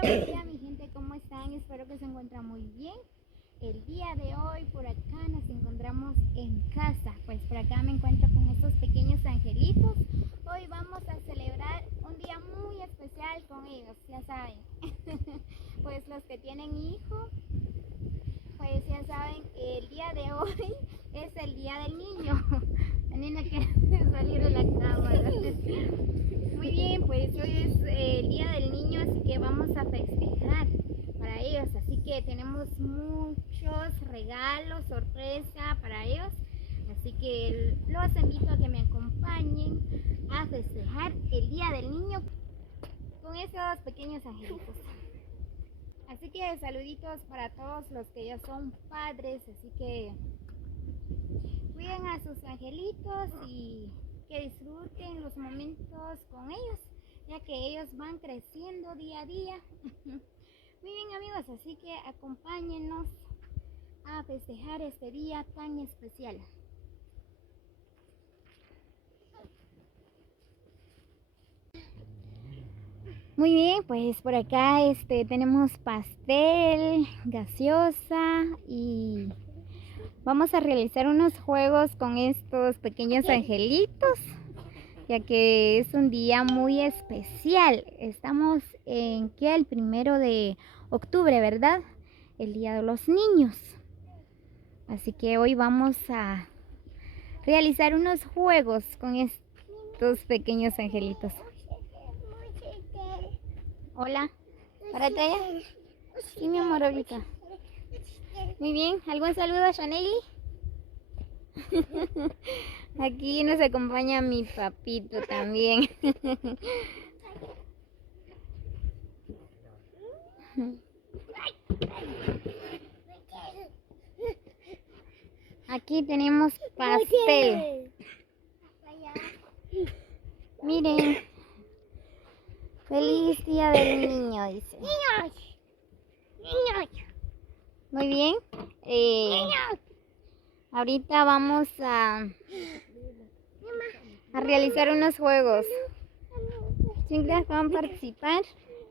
buen día mi gente, ¿cómo están? Espero que se encuentren muy bien. El día de hoy por acá nos encontramos en casa, pues por acá me encuentro con estos pequeños angelitos. Hoy vamos a celebrar un día muy especial con ellos, ya saben. Pues los que tienen hijo, pues ya saben, el día de hoy es el día del niño. La nena quiere salir de la cámara. Muy bien, pues hoy es el día del niño, así que vamos a festejar para ellos. Así que tenemos muchos regalos, sorpresa para ellos. Así que los invito a que me acompañen a festejar el día del niño con esos pequeños angelitos. Así que saluditos para todos los que ya son padres, así que cuiden a sus angelitos y que disfruten los momentos con ellos, ya que ellos van creciendo día a día. Muy bien amigos, así que acompáñenos a festejar este día tan especial. Muy bien, pues por acá tenemos pastel, gaseosa y vamos a realizar unos juegos con estos pequeños angelitos, ya que es un día muy especial. Estamos en que el 1 de octubre, ¿verdad? El Día de los Niños. Así que hoy vamos a realizar unos juegos con estos pequeños angelitos. Hola, párate allá. Sí, mi amor, ahorita. Muy bien, ¿algún saludo a Shaneli? Aquí nos acompaña mi papito también. Aquí tenemos pastel. Miren. Feliz día del niño, dice. Niños. Muy bien. Ahorita vamos a realizar unos juegos. Chicas, van a participar.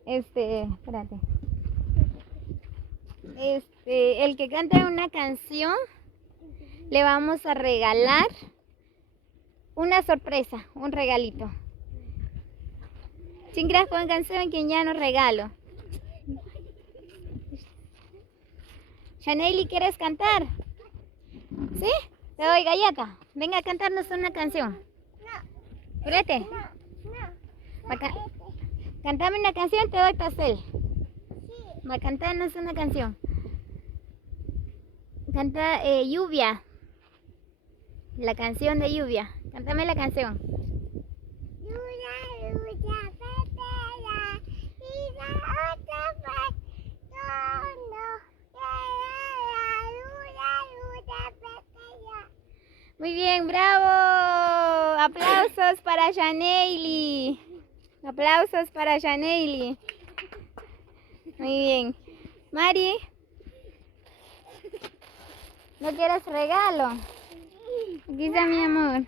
Espérate. El que cante una canción, le vamos a regalar una sorpresa, un regalito. Chingras con canción quien ya nos regalo. Shaneli, ¿quieres cantar? ¿Sí? Te doy galleta. Venga a cantarnos una canción. Espérate. Cantame una canción, te doy pastel. Va a cantarnos una canción. Canta Lluvia. La canción de Lluvia. Cántame la canción. Muy bien, bravo. Aplausos para Shaneli. Aplausos para Shaneli. Muy bien. Mari, ¿no quieres regalo? Aquí está mi amor.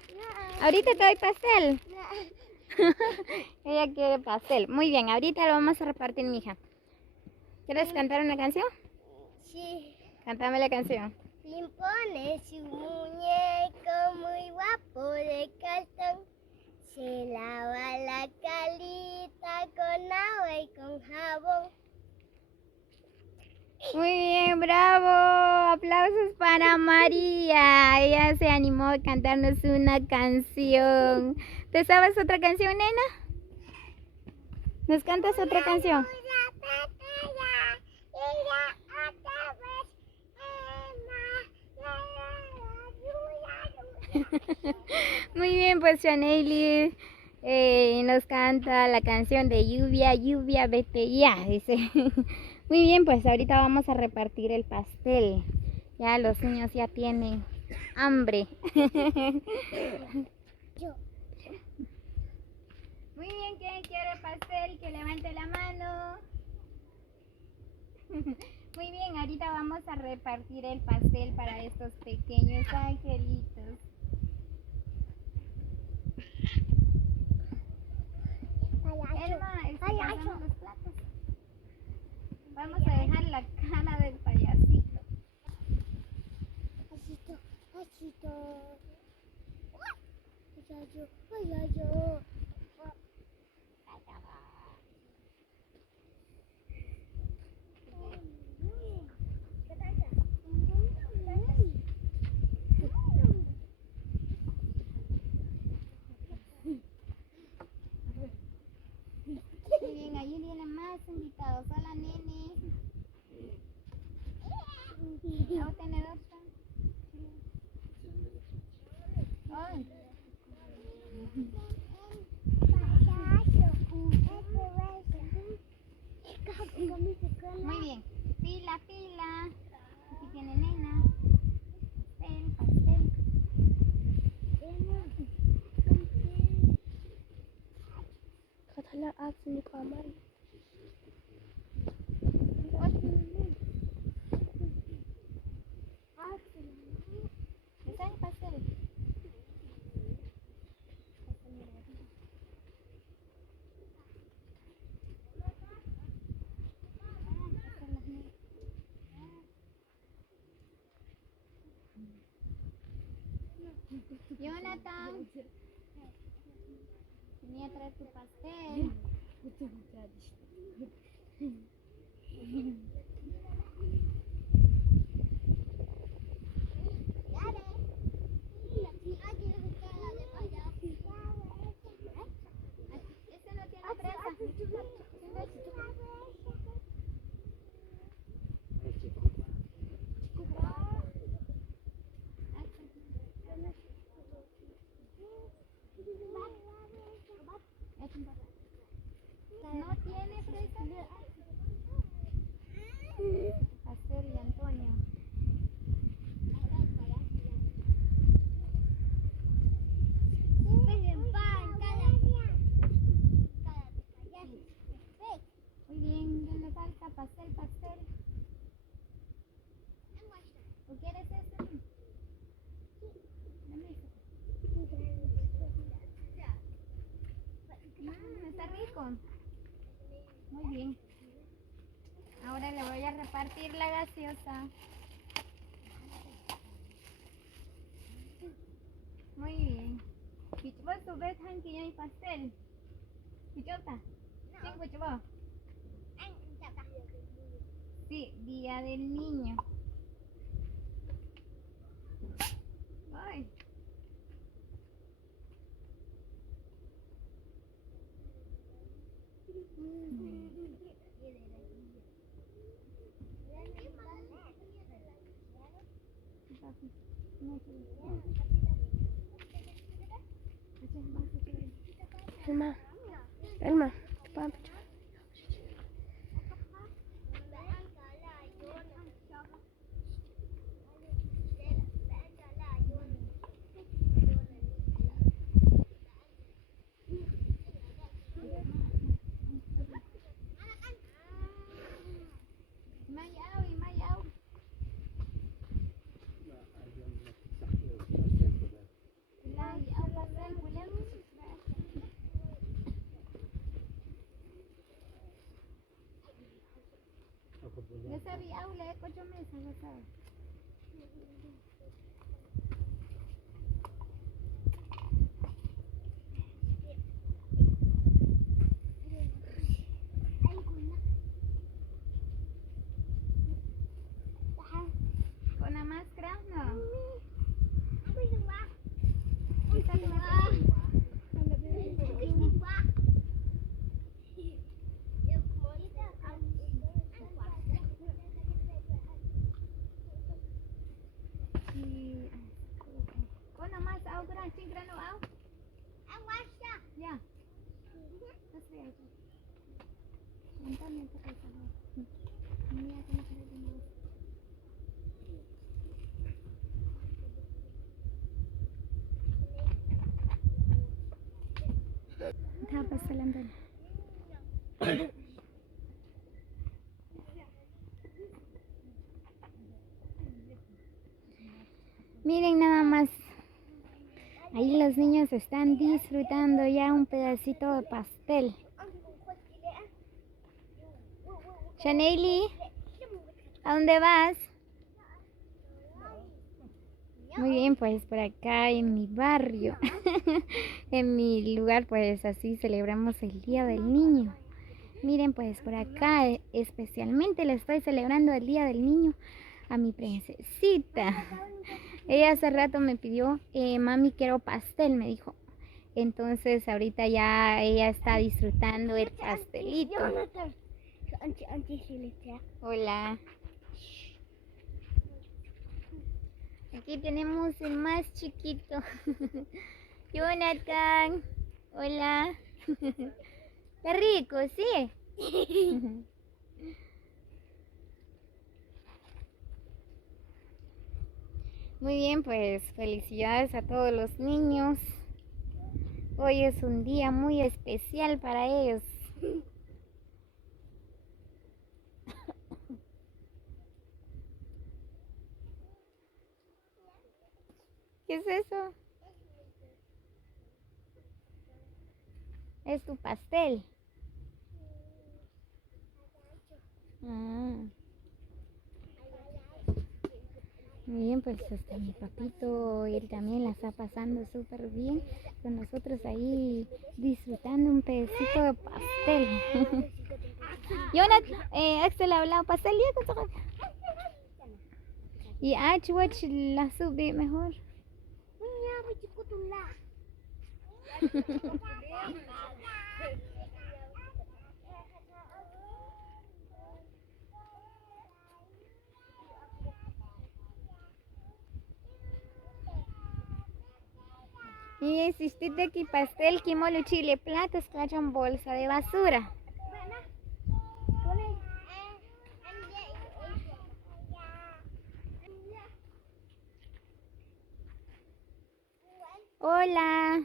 Ahorita te doy pastel. Ella quiere pastel. Muy bien, ahorita lo vamos a repartir, mija. ¿Quieres cantar una canción? Sí. Cántame la canción. Pone su muñeco muy guapo de cartón. Se lava la carita con agua y con jabón. Muy bien, bravo. Aplausos para María. Ella se animó a cantarnos una canción. ¿Te sabes otra canción, nena? ¿Nos cantas otra canción? Muy bien, pues Shaneli nos canta la canción de Lluvia, lluvia, vete ya, dice. Muy bien, pues ahorita vamos a repartir el pastel. Ya los niños ya tienen hambre. Muy bien, ¿quién quiere pastel? Que levante la mano. Muy bien, ahorita vamos a repartir el pastel para estos pequeños angelitos. Elma, pasamos los platos. Vamos a dejar la cara del payasito. Payasito, payasito. Payaso, payaso. Muy bien, ahí vienen más invitados. Hola, nene. ¿Hago tenedor? Ay. Muy bien. Pila, pila. Aquí tiene nena. Pastel, pastel. هلا أعطني كمان. ¿Ese es el pastel? Jonathan, venía a traer tu pastel. Ese no tiene presa. No tiene fresa. Pastel y Antonio. Muy bien, ¿qué le falta? Pastel, pastel. ¿O quieres este? Dame ese. Está rico. Muy bien. Ahora le voy a repartir la gaseosa. Muy bien. ¿Vos subes hanky y pastel? ¿Pichota? ¿Sí, vos? Sí, Día del Niño. Ay. Elma, Elma, papi. Mayaw, mayaw. Mayaw pastel, boleh. Yo sabía, le he cocho mesa, lo sabes. Con la máscara, no. Con la más, au gran, sin grano, au. Ya. No sé. Entonces, ¿qué pasa? Mira, que no se ve nada. Está pasando. Miren nada más. Ahí los niños están disfrutando ya un pedacito de pastel. Shaneli, ¿a dónde vas? Muy bien, pues por acá en mi barrio, en mi lugar, pues así celebramos el Día del Niño. Miren, pues por acá especialmente le estoy celebrando el Día del Niño a mi princesita. Ella hace rato me pidió, mami, quiero pastel, me dijo. Entonces ahorita ya ella está disfrutando el pastelito. Hola. Aquí tenemos el más chiquito. Jonathan. Hola. Está rico, ¿sí? Muy bien, pues felicidades a todos los niños. Hoy es un día muy especial para ellos. ¿Qué es eso? Es tu pastel. Ah. Muy bien, pues mi papito, él también la está pasando súper bien con nosotros ahí disfrutando un pedacito de pastel. Jonathan, Axel ha hablado pastel y Achwach la sube mejor. Y insististe aquí pastel, molo chile, platos, cachan bolsa de basura. Hola.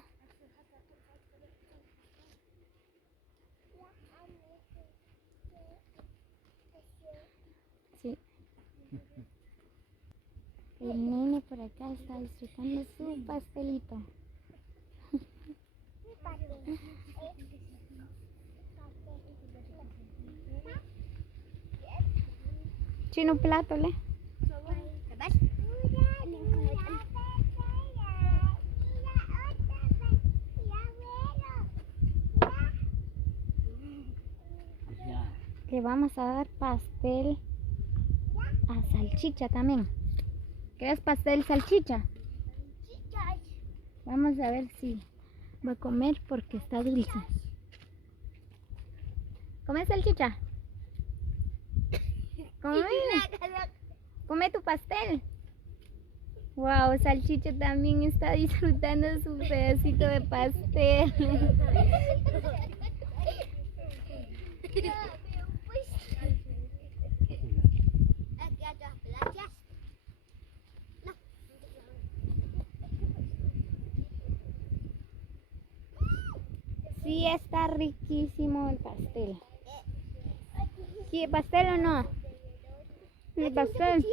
Sí. El nene por acá está disfrutando su pastelito. Chino plato, ¿le? Le vamos a dar pastel a salchicha también. ¿Quieres pastel salchicha? Vamos a ver si va a comer porque está dulce. ¿Come salchicha? Come. Come tu pastel. Wow, salchicha también está disfrutando su pedacito de pastel. Sí, está riquísimo el pastel. ¿Sí, pastel o no? El pastel.